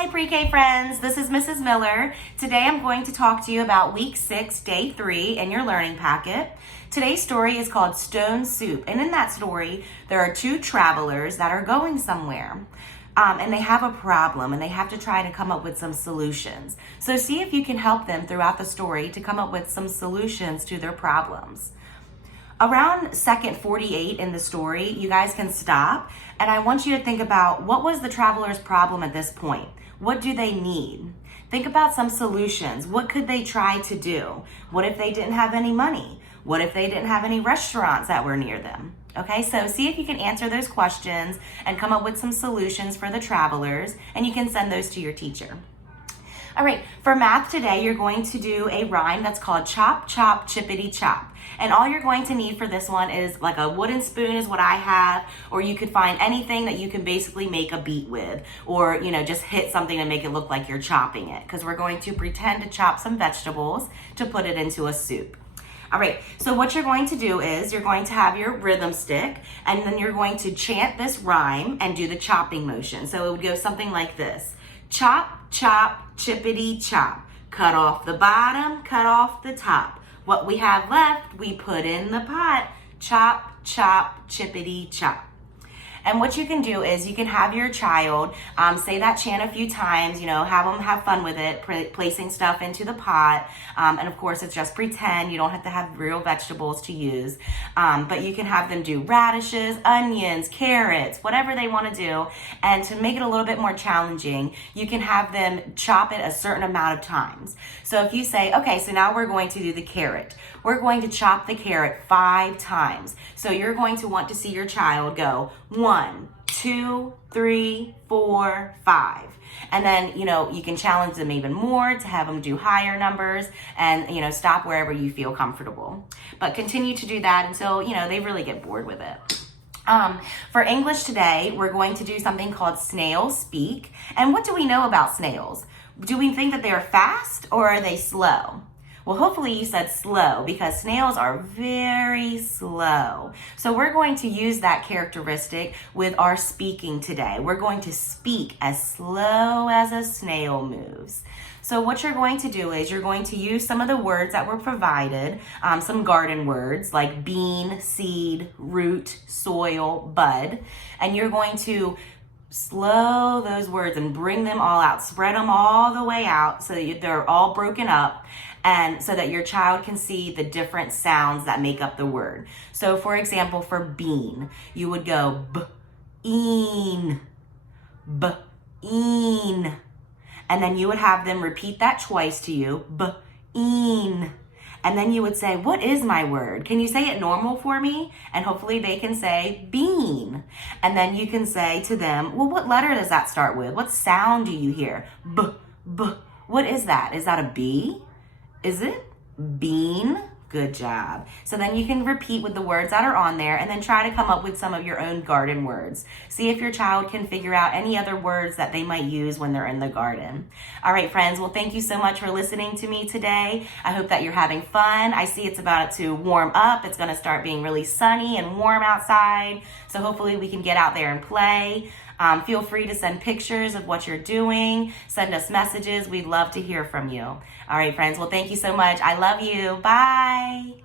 Hi pre-K friends, this is Mrs. Miller. Today I'm going to talk to you about week 6, day 3 in your learning packet. Today's story is called Stone Soup, and in that story there are two travelers that are going somewhere. And they have a problem and they have to try to come up with some solutions. So see if you can help them throughout the story to come up with some solutions to their problems. Around second 48 in the story, you guys can stop, and I want you to think about what was the traveler's problem at this point? What do they need? Think about some solutions. What could they try to do? What if they didn't have any money? What if they didn't have any restaurants that were near them? Okay, so see if you can answer those questions and come up with some solutions for the travelers, and you can send those to your teacher. All right, for math today, you're going to do a rhyme that's called Chop, Chop, Chippity Chop. And all you're going to need for this one is like a wooden spoon is what I have, or you could find anything that you can basically make a beat with, or, just hit something to make it look like you're chopping it, because we're going to pretend to chop some vegetables to put it into a soup. All right, so what you're going to do is you're going to have your rhythm stick, and then you're going to chant this rhyme and do the chopping motion. So it would go something like this. Chop, chop, chippity chop. Cut off the bottom, cut off the top. What we have left, we put in the pot. Chop, chop, chippity chop. And what you can do is you can have your child say that chant a few times, have them have fun with it, placing stuff into the pot. And of course, it's just pretend. You don't have to have real vegetables to use. But you can have them do radishes, onions, carrots, whatever they want to do. And to make it a little bit more challenging, you can have them chop it a certain amount of times. So if you say, okay, so now we're going to do the carrot. We're going to chop the carrot 5 times. So you're going to want to see your child go 1, 2, 3, 4, 5. And then, you can challenge them even more to have them do higher numbers and, stop wherever you feel comfortable. But continue to do that until, they really get bored with it. For English today, we're going to do something called snail speak. And what do we know about snails? Do we think that they're fast or are they slow? Well, hopefully you said slow, because snails are very slow. So we're going to use that characteristic with our speaking today. We're going to speak as slow as a snail moves. So what you're going to do is you're going to use some of the words that were provided, some garden words like bean, seed, root, soil, bud, and you're going to slow those words and bring them all out, spread them all the way out so that they're all broken up, and so that your child can see the different sounds that make up the word. So for example, for bean, you would go b-een, b-een, and then you would have them repeat that twice to you, b-een. And then you would say, what is my word? Can you say it normal for me? And hopefully they can say bean. And then you can say to them, well, what letter does that start with? What sound do you hear? B, b. What is that? Is that a B? Is it? Bean? Good job. So then you can repeat with the words that are on there and then try to come up with some of your own garden words. See if your child can figure out any other words that they might use when they're in the garden. All right, friends. Well, thank you so much for listening to me today. I hope that you're having fun. I see it's about to warm up. It's going to start being really sunny and warm outside. So hopefully we can get out there and play. Feel free to send pictures of what you're doing. Send us messages. We'd love to hear from you. All right, friends. Well, thank you so much. I love you. Bye.